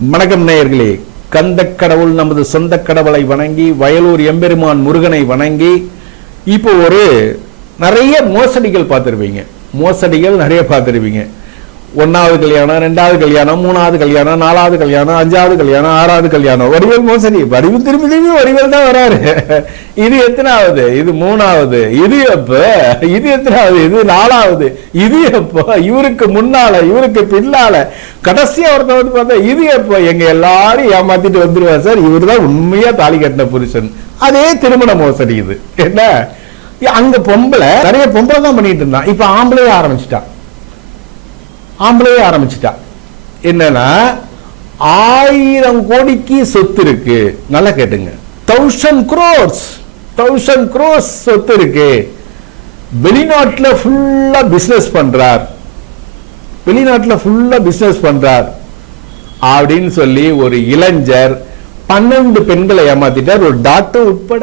வணக்கம் நேயர்களே. கந்த கடவுள் நமது சொந்த கடவுளை வணங்கி வயலூர் எம்பெருமான் முருகனை வணங்கி இப்போ நிறைய மோசடிகள் பார்த்துருப்பீங்க. மோசடிகள் நிறைய பார்த்துருப்பீங்க. 1வது கல்யாணம், 2வது கல்யாணம், 3வது கல்யாணம், 4வது கல்யாணம், 5வது கல்யாணம், 6வது கல்யாணம். வடிவேல் மோசடி. வடிவு திரும்பி வடிவேல் தான் வராரு. இது எத்தனாவது? இது 3வது. இது எப்ப? இது எத்தனாவது? இது 4வது. இது எப்ப? இவருக்கு முன்னால, இவருக்கு பின்னால, கடைசியா ஒருத்தர் வந்து பார்த்தா இது எப்ப? எங்க எல்லாரும் ஏமாத்திட்டு வந்துருவார் சார். இவர் தான் உண்மையா தாலி கட்டின புருஷன். அதே திருமண மோசடி. இது என்ன? அங்க பொம்பளை, நிறைய பொம்பளை தான் பண்ணிட்டு இருந்தான். இப்ப ஆம்பளையே ஆரம்பிச்சிட்டா. என்னன்னா 1000 கோடிக்கு சொத்து இருக்கு. நல்லா கேட்டுங்க. 1000 crores சொத்து இருக்கு. வெளிநாட்டுல ஃபுல்லா பிசினஸ் பண்றார் அப்படின்னு சொல்லி ஒரு இளைஞர் 12 பெண்களை ஏமாத்திட்டார். ஒரு டாக்டர் உட்பட.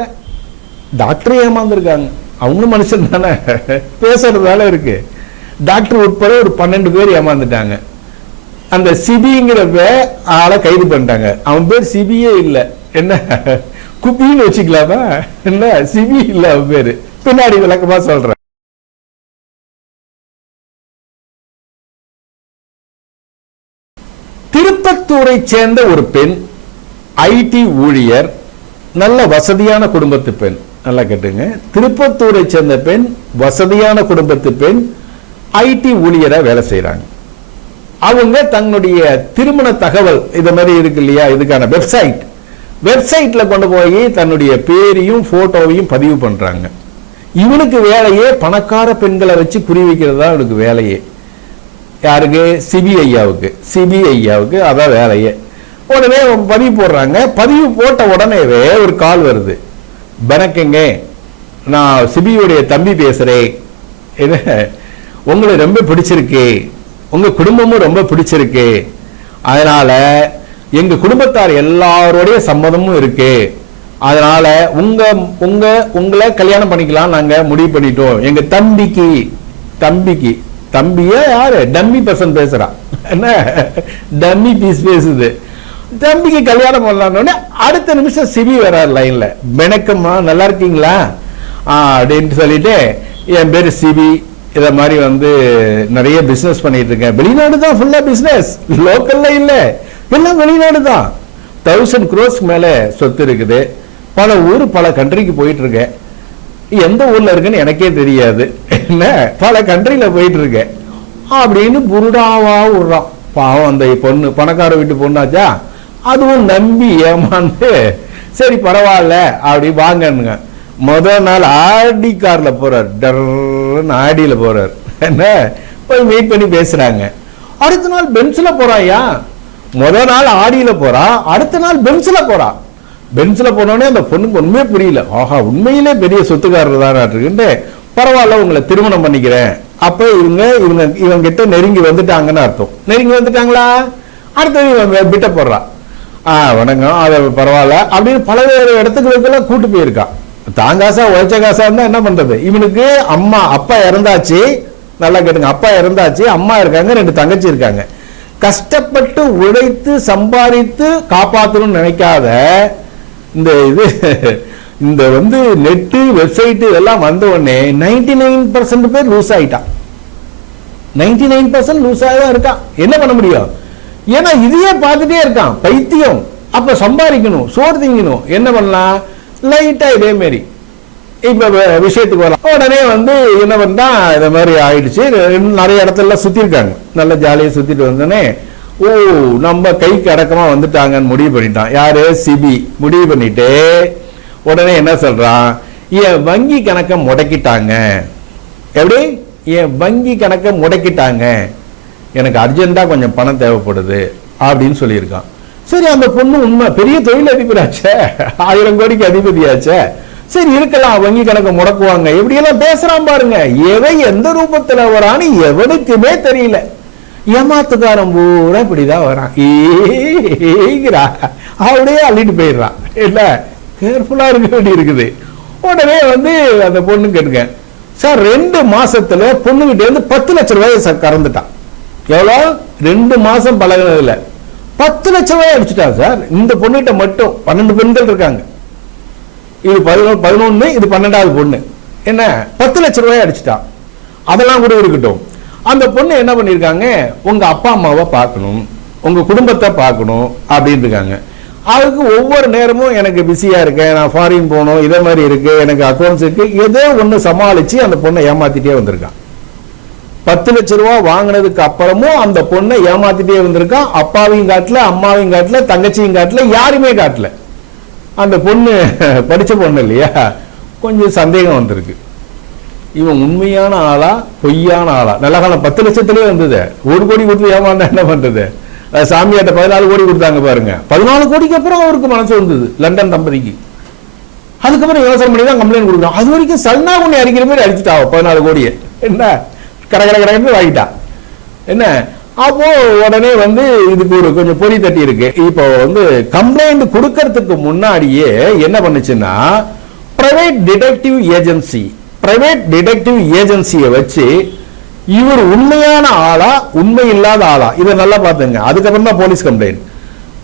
டாக்டர் ஏமாந்துருக்காங்க. அவங்களும் மனுஷன் தானே, பேசுறதுனால இருக்கு. டாக்டர் உட்பட ஒரு 12 பேர் ஏமாந்துட்டாங்க. அந்த சிபிங்கிற ஆளை கைது பண்ணிட்டாங்க. அவன் பேர் சிபியே இல்லை. என்ன குப்பின்னு வச்சுக்கலாமா? என்ன சிபி இல்ல அவன் பேரு. பின்னாடி விளக்கமா சொல்றேன். திருப்பத்தூரை சேர்ந்த ஒரு பெண், ஐடி ஊழியர், நல்ல வசதியான குடும்பத்து பெண். நல்லா கேட்டுங்க. திருப்பத்தூரை சேர்ந்த பெண், வசதியான குடும்பத்து பெண், ஐடி ஊழியரா வேலை செய்யறாங்க. அவங்க தன்னுடைய திருமண தகவல் இத மாதிரி இருக்கு இல்லையா, இதுக்கான வெப்சைட்ல கொண்டு போய் தன்னுடைய பேரையும் போட்டோவையும் பதிவு பண்றாங்க. இவனுக்கு வேலையே பணக்கார பெண்களை வச்சு குறி வைக்கிறது தான் இவனுக்கு வேலையே. யாருக்கு? சிபிஐயாவுக்கு அதான் வேலையே. உடனே பதிவு போடுறாங்க. பதிவு போட்ட உடனேவே ஒரு கால் வருது. வணக்கங்க, நான் சிபியுடைய தம்பி பேசுறேன். என்ன, உங்களை ரொம்ப பிடிச்சிருக்கு, உங்க குடும்பமும் ரொம்ப பிடிச்சிருக்கு, அதனால எங்க குடும்பத்தார் எல்லாரோடைய சம்மதமும் இருக்கு, அதனால உங்களை கல்யாணம் பண்ணிக்கலாம் நாங்க முடிவு பண்ணிட்டோம். எங்க தம்பிய யாரு? டம்மி பர்சன் பேசுறான். என்ன டம்மி பீஸ் பேசுது. தம்பிக்கு கல்யாணம் பண்ணலான்னு அடுத்த நிமிஷம் சிபி வராரு லைன்ல. வணக்கம்மா, நல்லா இருக்கீங்களா அப்படின்னு சொல்லிட்டு, என் பேரு சிபி, இத மாதிரி நிறைய பிசினஸ் பண்ணிட்டு இருக்கேன். வெளிநாடு தான் ஃபுல்லா பிசினஸ், லோக்கல்ல இல்ல, எல்லாம் வெளிநாடு தான். 1000 crores மேல சொத்து இருக்குது. பல ஊர், பல கண்ட்ரிக்கு போயிட்டு இருக்கேன். எந்த ஊர்ல இருக்குன்னு எனக்கே தெரியாது. என்ன, பல கண்ட்ரில போயிட்டு இருக்கேன் அப்படின்னு புருடாவா விடுறான். பாவம் அந்த பொண்ணு, பணக்கார வீட்டு பொண்ணாச்சா, அதுவும் நம்பி ஏமாந்து சரி பரவாயில்ல அப்படி வாங்கன்னு முதல் நாள் ஆடி கார்ல போறார். ஆடியில போறார். என்ன போய் வெயிட் பண்ணி பேசுறாங்க. அடுத்த நாள் பென்ஸ்ல போறாயா. முதல் நாள் ஆடியில போறா, அடுத்த நாள் பென்ஸ்ல போறா. பென்ஸ்ல போனோடனே அந்த பொண்ணுக்கு ஒண்ணுமே புரியல. ஆஹா, உண்மையிலே பெரிய சொத்துக்காரர் தான் இருக்குன்னு, பரவாயில்ல உங்களை திருமணம் பண்ணிக்கிறேன். அப்ப இவங்க கிட்ட நெருங்கி வந்துட்டாங்கன்னு அர்த்தம். நெருங்கி வந்துட்டாங்களா, அடுத்தது இவன் பிட்ட போடுறா. வணக்கம், அதை பரவாயில்ல அப்படின்னு பலவேறு இடத்துக்கு கூட்டு போயிருக்கான். தாங்காசா உழைச்ச காசா இருந்தா என்ன பண்றது? இவனுக்கு அப்பா இறந்தாச்சு. நல்லா கேட்டுங்க, அப்பா இறந்தாச்சு, அம்மா இருக்காங்க, 2 தங்கச்சி இருக்காங்க. கஷ்டப்பட்டு உழைத்து சம்பாதித்து காப்பாற்றணும்னு நினைக்காத இந்த நெட்டு வெப்சைட் இதெல்லாம் வந்த உடனே 99% பேர் லூஸ் ஆயிட்டான். 99% லூஸ் ஆகிதான் இருக்கான். என்ன பண்ண முடியும்? ஏன்னா இதையே பார்த்துட்டே இருக்கான், பைத்தியம். அப்ப சம்பாதிக்கணும், சோறு திங்கணும், என்ன பண்ணலாம்? லைட்டா இதே மாதிரி இப்ப விஷயத்துக்கு வரலாம். உடனே என்ன பண்ணா, இத மாதிரி ஆயிடுச்சு. நிறைய இடத்துல சுத்தி இருக்காங்க, நல்ல ஜாலியா சுத்திட்டு வந்தோடனே, ஓ நம்ம கைக்கு அடக்கமா வந்துட்டாங்கன்னு முடிவு பண்ணிட்டான். யாரு? சிபி. முடிவு பண்ணிட்டு உடனே என்ன சொல்றான்? என் வங்கி கணக்கை முடக்கிட்டாங்க. எப்படி? என் வங்கி கணக்கை முடக்கிட்டாங்க, எனக்கு அர்ஜென்டா கொஞ்சம் பணம் தேவைப்படுது அப்படின்னு சொல்லியிருக்கான். சரி, அந்த பொண்ணு உண்மை பெரிய தொழில் அதிபராச்சே, 1000 கோடிக்கு அதிபதியாச்சே, சரி இருக்கலாம், வங்கி கணக்கு முடக்குவாங்க. எப்படி எல்லாம் பேசுறான் பாருங்க. எவன் எந்த ரூபத்துல வரான்னு எவனுக்குமே தெரியல. ஏமாத்துக்காரன் பூரா இப்படிதான் வரான். ஏங்கிறா அப்படியே அள்ளிட்டு போயிடுறான். இல்ல, கேர்ஃபுல்லா இருக்க வேண்டி இருக்குது. உடனே அந்த பொண்ணு கேட்டுங்க சார், 2 மாசத்துல பொண்ணுகிட்ட 10 லட்சம் ரூபாய் கறந்துட்டான். எவ்வளோ? 2 மாசம் பழகினதுல 10 லட்சம் ரூபாய் அடிச்சுட்டாங்க சார். இந்த பொண்ணுகிட்ட மட்டும் 12 பெண்கள் இருக்காங்க. இது 11, இது 12வது பொண்ணு. என்ன 10 லட்சம் ரூபாய் அடிச்சுட்டான். அதெல்லாம் கூட இருக்கட்டும். அந்த பொண்ணு என்ன பண்ணிருக்காங்க, உங்க அப்பா அம்மாவை பார்க்கணும், உங்க குடும்பத்தை பார்க்கணும் அப்படின்னு இருக்காங்க. அதுக்கு ஒவ்வொரு நேரமும் எனக்கு பிஸியா இருக்கேன், நான் ஃபாரின் போகணும், இதே மாதிரி இருக்கு, எனக்கு அக்கௌண்ட்ஸ் இருக்கு, ஏதோ ஒண்ணு சமாளிச்சு அந்த பொண்ணை ஏமாத்திட்டே வந்திருக்கான். 10 லட்சம் ரூபாய் வாங்கினதுக்கு அப்புறமும் அந்த பொண்ணை ஏமாத்திட்டே வந்திருக்கான். அப்பாவையும் காட்டல, அம்மாவையும் காட்டல, தங்கச்சியும் காட்டல, யாருமே காட்டல. அந்த பொண்ணு படிச்ச பொண்ணு இல்லையா, கொஞ்சம் சந்தேகம் வந்திருக்கு. இவன் உண்மையான ஆளா பொய்யான ஆளா? நல்ல காலம் 10 லட்சத்திலே வந்தது. 1 கோடி கொடுத்து ஏமாந்தா என்ன பண்றது? சாமியாட்ட 14 கோடி கொடுத்தாங்க பாருங்க. 14 கோடிக்கு அப்புறம் அவருக்கு மனசு வந்தது லண்டன் தம்பதிக்கு. அதுக்கப்புறம் யோசனை பண்ணி தான் கம்ப்ளைண்ட் கொடுக்கலாம். அது வரைக்கும் சன்னா ஒண்ணு அடிக்கிற மாதிரி அடிச்சுட்டா 14 கோடியை. என்ன கடை வாங்கிட்டா என்ன. அப்போ உடனே இதுக்கு ஒரு கொஞ்சம் பொறி தட்டி இருக்கு. இப்போ கம்ப்ளைண்ட் கொடுக்கறதுக்கு முன்னாடியே என்ன பண்ணுச்சுன்னா, பிரைவேட் டிடெக்டிவ் ஏஜென்சியை வச்சு இவர் உண்மையான ஆளா உண்மை இல்லாத ஆளா இதை நல்லா பாத்துங்க. அதுக்கப்புறம் தான் போலீஸ் கம்ப்ளைண்ட்.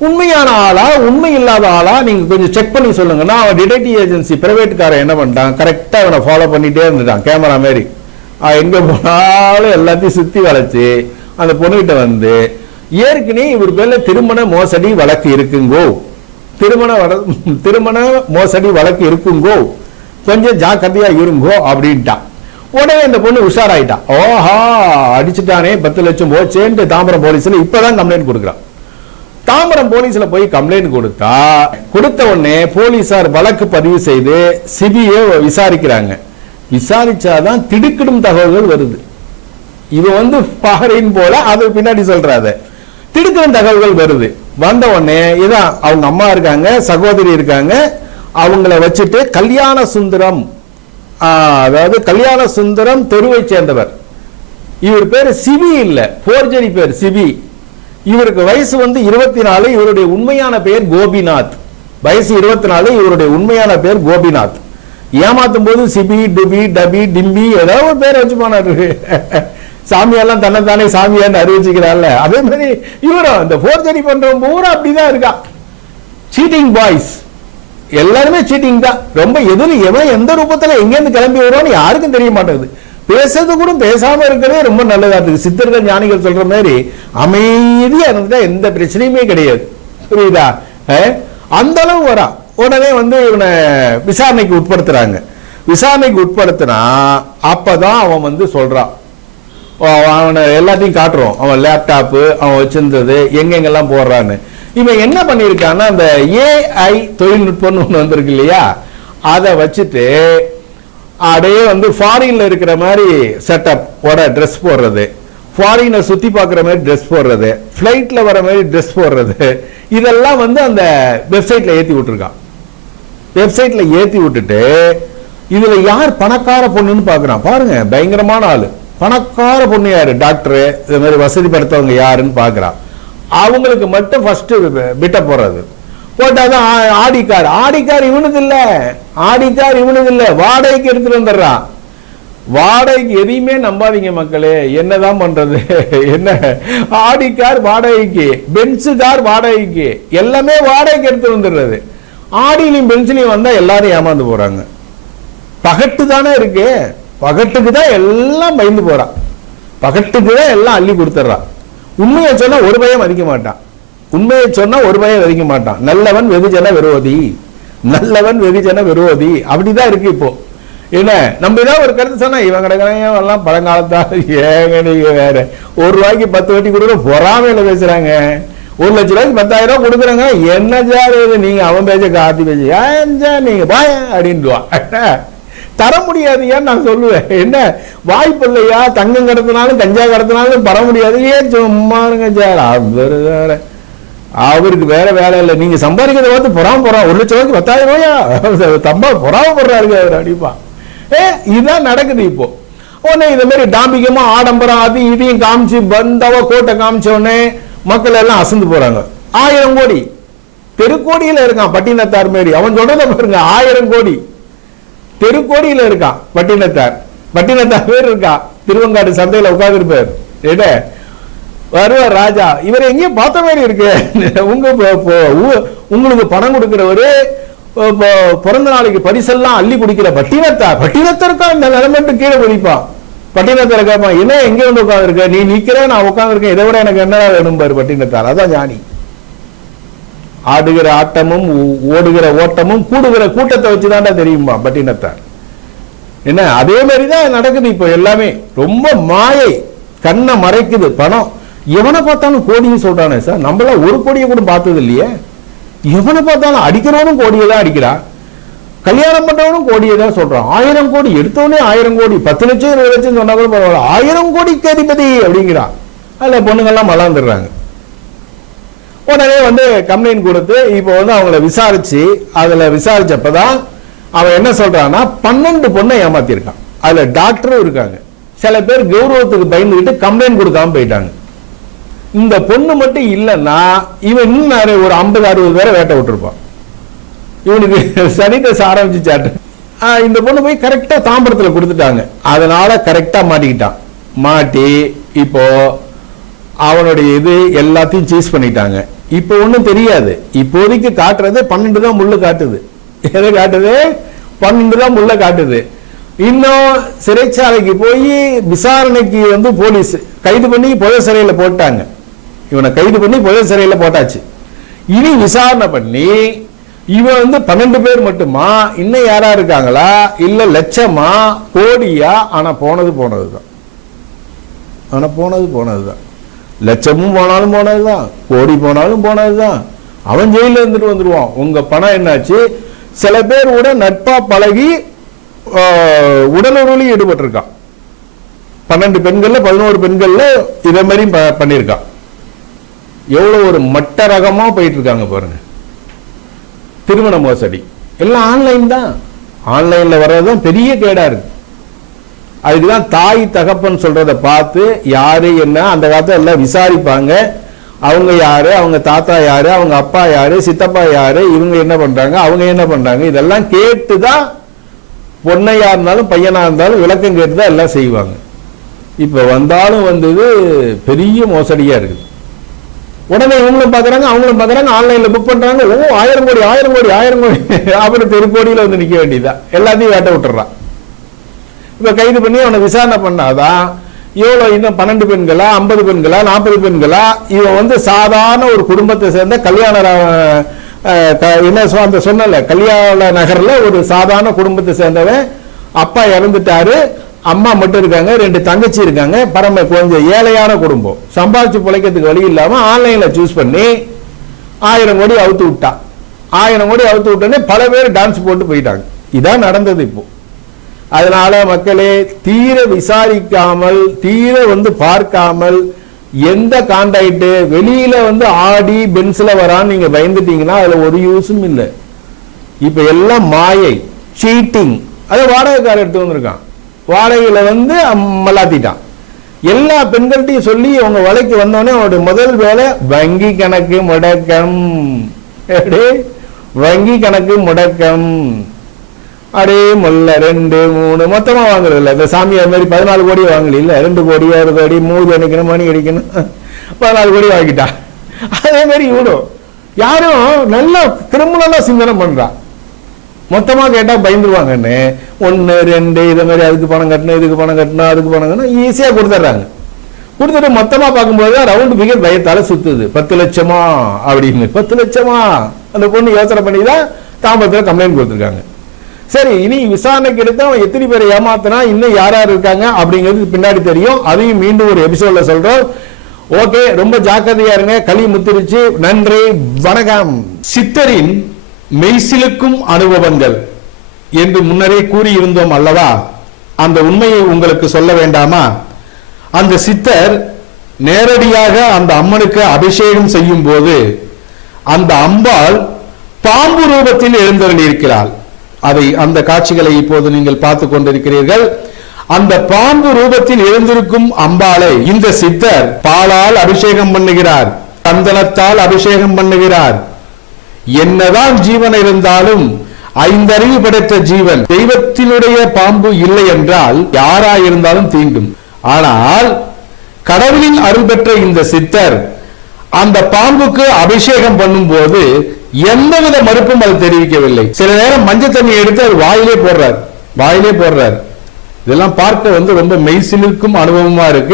உண்மையான ஆளா உண்மை இல்லாத ஆளா நீங்க கொஞ்சம் செக் பண்ணி சொல்லுங்கன்னா, அவன் டிடெக்டிவ் ஏஜென்சி பிரைவேட்காரன் என்ன பண்ணிட்டான், கரெக்டா அவனை ஃபாலோ பண்ணிட்டே இருந்துட்டான் கேமரா மாதிரி. எங்க போனாலும் எல்லாத்தையும் சுத்தி வளைச்சு அந்த பொண்ணுகிட்ட ஏற்கனவே இவர் பேர்ல திருமண மோசடி வழக்கு இருக்குங்கோ, திருமண மோசடி வழக்கு இருக்குங்கோ, கொஞ்சம் ஜாக்கிரதையா இருங்கோ அப்படின்ட்டான். உடனே இந்த பொண்ணு உஷாராயிட்டா. ஓஹா அடிச்சுட்டானே 10 லட்சம் போச்சேன்ட்டு தாம்பரம் போலீஸ்ல இப்பதான் கம்ப்ளைண்ட் கொடுக்குறான். தாம்பரம் போலீஸ்ல போய் கம்ப்ளைண்ட் கொடுத்த உடனே போலீசார் வழக்கு பதிவு செய்து சிபிஐ விசாரிக்கிறாங்க. விசாரிச்சாதான் திடுக்கிடும் தகவல்கள் வருது. இது பாரின் போல அது பின்னாடி சொல்றாரு. திடுக்கிடும் தகவல்கள் வருது. வந்த உடனே இதான் அவங்க அம்மா இருக்காங்க, சகோதரி இருக்காங்க, அவங்கள வச்சுட்டு கல்யாண சுந்தரம், அதாவது கல்யாண சுந்தரம் தெருவை சேர்ந்தவர். இவர் பேரு சிபி இல்ல, போர்ஜரி பேர் சிபி. இவருக்கு வயசு 24. இவருடைய உண்மையான பெயர் கோபிநாத். வயசு 24. இவருடைய உண்மையான பெயர் கோபிநாத். ஏமாத்தும் போது சிபி, டுபி, டபி, டிம்பி ஏதாவது ஒரு பேர் வச்சு போனாரு. சாமியெல்லாம் தன்னைத்தானே சாமியான்னு அறிவிச்சுக்கிறாள். அதே மாதிரி இவரும் இந்த போர்ஜரி பண்றவங்க பூரா அப்படிதான் இருக்கா. சீட்டிங் பாய்ஸ் எல்லாருமே சீட்டிங் தான். ரொம்ப எவன் எந்த ரூபத்துல எங்கேருந்து கிளம்பி வருவான்னு யாருக்கும் தெரிய மாட்டேங்குது. பேசுறது கூட பேசாம இருக்கிறதே ரொம்ப நல்லதா இருக்கு. சித்தர்கள் ஞானிகள் சொல்ற மாதிரி அமைதியா இருந்தா எந்த பிரச்சனையுமே கிடையாது. புரியுதா? அந்த அளவு வரா. உடனே இவனை விசாரணைக்கு உட்படுத்துறாங்க. விசாரணைக்கு உட்படுத்தினா அப்பதான் அவன் சொல்றான். அவனை எல்லாத்தையும் காட்டுறோம். அவன் லேப்டாப்பு அவன் வச்சிருந்தது எங்கெங்கெல்லாம் போடுறான்னு. இவன் என்ன பண்ணிருக்கான்னா, அந்த ஏஐ தொழில்நுட்பம்னு ஒண்ணு வந்திருக்கு இல்லையா, அதை வச்சுட்டு அப்படியே ஃபாரின்ல இருக்கிற மாதிரி செட்டப் ஓட ட்ரெஸ் போடுறது, ஃபாரினை சுத்தி பார்க்குற மாதிரி ட்ரெஸ் போடுறது, ஃபிளைட்ல வர மாதிரி ட்ரெஸ் போடுறது, இதெல்லாம் அந்த வெப்சைட்ல ஏத்தி விட்டுருக்கான். வெப்சைட்ல ஏத்தி விட்டுட்டு இதுல யார் பணக்கார பொண்ணுன்னு பாக்குறான். பாருங்க, பயங்கரமான ஆளு. பணக்கார பொண்ணு யாரு, டாக்டர், இது மாதிரி வசதி படுத்தவங்க யாருன்னு பாக்குறான். அவங்களுக்கு மட்டும் ஃபர்ஸ்ட் பிட்ட போறது. போட்டாதான் ஆடிக்கார் இவனுது இல்ல, வாடகைக்கு எடுத்துட்டு வந்துடுறான். வாடகைக்கு எதையுமே நம்பாதீங்க மக்களே. என்னதான் பண்றது? என்ன ஆடிக்கார் வாடகைக்கு, பென்சு கார் வாடகைக்கு, எல்லாமே வாடகைக்கு எடுத்து வந்துடுறது. ஆடியிலையும் பென்சிலையும் வந்தா எல்லாரும் ஏமாந்து போறாங்க. பகட்டு தானே இருக்கு, பகட்டுக்கு தான் எல்லாம் பயந்து போறான், பகட்டுக்கு தான் எல்லாம் அள்ளி கொடுத்துட்றான். உண்மையை சொன்னா ஒரு பயம் மதிக்க மாட்டான், உண்மையை சொன்னா ஒரு பயம் மதிக்க மாட்டான். நல்லவன் வெகுஜன விரோதி, நல்லவன் வெகுஜன விரோதி, அப்படிதான் இருக்கு இப்போ. என்ன நம்ம ஏதாவது ஒரு கருத்து சொன்னா இவன் கிடக்கலாம் பழங்காலத்தா, ஏங்க நீங்க வேற 1 ரூபாய்க்கு 10 வட்டி கொடுக்குற பொறாமையில பேசுறாங்க. 1 லட்சம் ரூபாய்க்கு 10,000 ரூபாய் கொடுக்குறாங்க. என்ன ஜாரு நீங்க அவன் பேச்ச காத்தி பேச்சு ஏன் நீங்க பாய அப்படின்டுவான். தர முடியாதுயான்னு நான் சொல்லுவேன். என்ன வாய்ப்பு இல்லையா, தங்கம் கடத்தினாலும் கஞ்சா கடத்தினாலும் தர முடியாது. ஏன் சும்மாருங்க சார், வேற அவருக்கு வேற வேலை இல்லை. நீங்க சம்பாதிக்கிறத பார்த்து பொறாம போறான். 1 லட்சம் ரூபாய்க்கு 10,000 ரூபாயா தம்பா பொறாமப்படுறாரு அவர் அடிப்பா. இதுதான் நடக்குது இப்போ. உடனே இந்த மாதிரி டாம்பிகமா ஆடம்பரம் அது இதையும் காமிச்சு பந்தாவா கோட்டை காமிச்ச உடனே மக்கள் எல்லாம் அசந்து போறாங்க. 1000 கோடி தெருக்கோடியில இருக்கான் பட்டினத்தார் மாரி. அவன் சொல்றத பாருங்க, 1000 கோடி தெருக்கோடியில இருக்கான் பட்டினத்தார் பேர் இருக்கா. திருவங்காடு சந்தையில உட்கார்ந்து இருப்பார். வருவார் ராஜா. இவர் எங்கேயும் பார்த்த மாதிரி இருக்கு. உங்களுக்கு பணம் கொடுக்கிறவரு பிறந்த நாளைக்கு பரிசெல்லாம் அள்ளி குடிக்கிற பட்டினத்தருக்கா இந்த நிலைமைட்டு கீழே குதிப்பான். பட்டினத்தார் கேட்பான், என்ன எங்க வந்து உட்காந்துருக்க? நீ நிக்கிற, நான் உட்காந்துருக்கேன், இதை விட எனக்கு என்ன வேணும் பாரு பட்டினத்தார். அதான் ஞானி. ஆடுகிற ஆட்டமும் ஓடுகிற ஓட்டமும் கூடுகிற கூட்டத்தை வச்சுதான்டா தெரியுமா பட்டினத்தார். என்ன அதே மாதிரிதான் நடக்குது இப்போ எல்லாமே. ரொம்ப மாயை, கண்ணை மறைக்குது பணம். எவனை பார்த்தாலும் கோடின்னு சொல்றானே சார். நம்மள ஒரு கோடியை கூட பார்த்தது இல்லையே. எவனை பார்த்தாலும் அடிக்கிறவனும் கோடியை தான் அடிக்கிறான், கல்யாணம் பண்றவனும் கோடியை தான் சொல்றான். 1000 கோடி எடுத்தவனே 1000 கோடி, 10 லட்சம் 20 லட்சம் சொன்னா கூட பரவாயில்ல, 1000 கோடிக்கு அதிபதி அப்படிங்கிறான். அதுல பொண்ணுங்கள்லாம் மலாந்துடுறாங்க. உடனே வந்து கம்ப்ளைண்ட் கொடுத்து இப்போ வந்து அவங்கள விசாரிச்சு, அதுல விசாரிச்சப்பதான் அவன் என்ன சொல்றான்னா 12 பொண்ணை ஏமாத்திருக்கான். அதுல டாக்டரும் இருக்காங்க. சில பேர் கௌரவத்துக்கு பயந்துகிட்டு கம்ப்ளைண்ட் கொடுக்காம போயிட்டாங்க. இந்த பொண்ணு மட்டும் இல்லைன்னா இவன் இன்னும் ஒரு 50-60 பேரை வேட்டை விட்டுருப்பான். இவனுக்கு சனிதசை ஆரம்பிச்சுச்சாட்டு. இந்த பொண்ணு போய் கரெக்டா தாம்பரத்தில் கொடுத்துட்டாங்க. அதனால கரெக்டா மாட்டிக்கிட்டான். மாட்டி இப்போ அவனுடைய இது எல்லாத்தையும் சீஸ் பண்ணிட்டாங்க. இப்போ ஒன்றும் தெரியாது. இப்போதைக்கு காட்டுறது 12 தான் முள்ளு காட்டுது. எதை காட்டுது? 12 தான் முள்ள காட்டுது. இன்னும் சிறைச்சாலைக்கு போய் விசாரணைக்கு வந்து போலீஸ் கைது பண்ணி புதை சிறையில் போட்டாங்க. இவனை கைது பண்ணி புதை சிறையில் போட்டாச்சு. இனி விசாரணை பண்ணி இவன் வந்து 12 பேர் மட்டுமா, இன்னும் யாரா இருக்காங்களா, இல்ல லட்சமா கோடியா? ஆனா போனதுதான். லட்சமும் போனாலும் போனதுதான், கோடி போனாலும் போனதுதான். அவன் ஜெயில இருந்துட்டு வந்துருவான். உங்க பணம் என்னாச்சு? சில பேர் கூட நட்பா பழகி உடலுறவுலையும் ஈடுபட்டிருக்கான். 12 பெண்கள்ல 11 பெண்கள்ல இதே மாதிரி பண்ணியிருக்கான். எவ்வளவு ஒரு மட்ட ரகமா போயிட்டு இருக்காங்க பாருங்க. திருமண மோசடி எல்லாம் ஆன்லைன் தான். ஆன்லைன்ல வர்றதுதான் பெரிய கேடா இருக்கு. அதுக்குதான் தாய் தகப்பன் சொல்றதை பார்த்து யாரு என்ன அந்த காலத்துல எல்லாம் விசாரிப்பாங்க. அவங்க யாரு, அவங்க தாத்தா யாரு, அவங்க அப்பா யாரு, சித்தப்பா யாரு, இவங்க என்ன பண்றாங்க, அவங்க என்ன பண்றாங்க, இதெல்லாம் கேட்டுதான் பொண்ணையா இருந்தாலும் பையனா இருந்தாலும் விளக்கம் கேட்டுதான் எல்லாம் செய்வாங்க. இப்ப வந்தாலும் வந்தது பெரிய மோசடியா இருக்குது. உடனே இவங்களும் பாக்குறாங்க, அவங்களும் பாக்குறாங்க, ஆன்லைன்ல புக் பண்றாங்க. 1000 கோடி அப்புறம் தெருக்கோடியில வந்து நிக்க வேண்டியதா, எல்லாத்தையும் வேட்ட விட்டுறான். இப்ப கைது பண்ணி அவனை விசாரணை பண்ணாதான் எவ்வளவு, இன்னும் 12 பெண்களா, 50 பெண்களா, 40 பெண்களா? இவன் வந்து சாதாரண ஒரு குடும்பத்தை சேர்ந்த கல்யாண என்ன சொன்னல, கல்யாண நகர்ல ஒரு சாதாரண குடும்பத்தை சேர்ந்தவன். அப்பா இறந்துட்டாரு, அம்மா மட்டும் இருக்காங்க, 2 தங்கச்சி இருக்காங்க. பரம கொஞ்சம் ஏழையான குடும்பம், சம்பாதிச்சு பிழைக்கிறதுக்கு வழி இல்லாம ஆன்லைன்ல சூஸ் பண்ணி 1000 கோடி அவுத்து விட்டான். 1000 கோடி அவுத்து விட்டோன்னே பல பேர் டான்ஸ் போட்டு போயிட்டாங்க. இதான் நடந்தது இப்போ. அதனால மக்களே, தீர விசாரிக்காமல், தீர வந்து பார்க்காமல், எந்த கான்டாக்ட் வெளியில வந்து ஆடி பென்ஸ்ல வரான்னு நீங்க பயந்துட்டீங்கன்னா அதுல ஒரு யூஸும் இல்லை. இப்ப எல்லாம் மாயை, சீட்டிங். அதை வாடகைக்காரர் எடுத்து வந்திருக்கான். வாடகையில வந்து மல்லாத்திட்டான். எல்லா பெண்கள்ட்டையும் சொல்லி அவங்க வலைக்கு வந்தோடனே அவனுடைய முதல் வேலை வங்கி கணக்கு முடக்கம். வங்கி கணக்கு முடக்கம். அடே முல்ல 2 3 மொத்தமா வாங்குறது இல்ல. இந்த சாமியார் மாதிரி 14 கோடி வாங்கல, இல்ல 2 கோடி 6 கோடி 3 அடிக்கணும், மணி அடிக்கணும், 14 கோடி வாங்கிட்டான். அதே மாதிரி இவனும் யாரும் நல்ல கிரிமினலா சிந்தனை பண்றான். மொத்தமா கேட்டா பயந்துருவாங்கன்னு 1 2 இதை மாதிரி அதுக்கு பணம் கட்டணும், இதுக்கு பணம் கட்டணும், அதுக்கு பணம் கட்டணும், ஈஸியா கொடுத்துட்றாங்க. கொடுத்துட்டு மொத்தமா பார்க்கும்போது ரவுண்ட் பிகர் பயத்தால சுத்துது. 10 லட்சமா அப்படின்னு. 10 லட்சமா? அந்த பொண்ணு யோசனை பண்ணிதான் தாம்பரத்தில் கம்ப்ளைண்ட் கொடுத்துருக்காங்க. சரி, இனி விசாரணைக்கு எடுத்து அவன் எத்தனை பேரை ஏமாத்தினா, இன்னும் யார் யார் இருக்காங்க அப்படிங்கிறது பின்னாடி தெரியும். அதையும் மீண்டும் ஒரு எபிசோட்ல சொல்றோம். ஓகே, ரொம்ப ஜாக்கிரதையா இருங்க. களி முத்திருச்சு. நன்றி, வணக்கம். சித்தரின் மெய்சிலுக்கும் அனுபவங்கள் என்று முன்னரே கூறியிருந்தோம் அல்லவா? அந்த உண்மையை உங்களுக்கு சொல்ல வேண்டாமா? அந்த சித்தர் நேரடியாக அந்த அம்மனுக்கு அபிஷேகம் செய்யும் போது அந்த அம்பாள் பாம்பு ரூபத்தில் எழுந்தருளியிருக்கிறாள். அந்த காட்சிகளை இப்போது நீங்கள் பார்த்து கொண்டிருக்கிறீர்கள். அந்த பாம்பு ரூபத்தில் எழுந்திருக்கும் அம்பாளை இந்த சித்தர் பாலால் அபிஷேகம் பண்ணுகிறார், சந்தனத்தால் அபிஷேகம் பண்ணுகிறார். என்னதான் ஜீவன் இருந்தாலும் 5 அறிவு படைத்த ஜீவன், தெய்வத்தினுடைய பாம்பு இல்லை என்றால் யாராயிருந்தாலும் தீண்டும். ஆனால் கடவுளின் அருள் பெற்ற இந்த சித்தர் அந்த பாம்புக்கு அபிஷேகம் பண்ணும் போது எந்தவித மறுப்பும் அது தெரிவிக்கவில்லை. சில நேரம் மஞ்சள் தண்ணி எடுத்து அது வாயிலே போடுறார். இதெல்லாம் பார்க்க ரொம்ப மெய்சிலிருக்கும் அனுபவமா இருக்கு.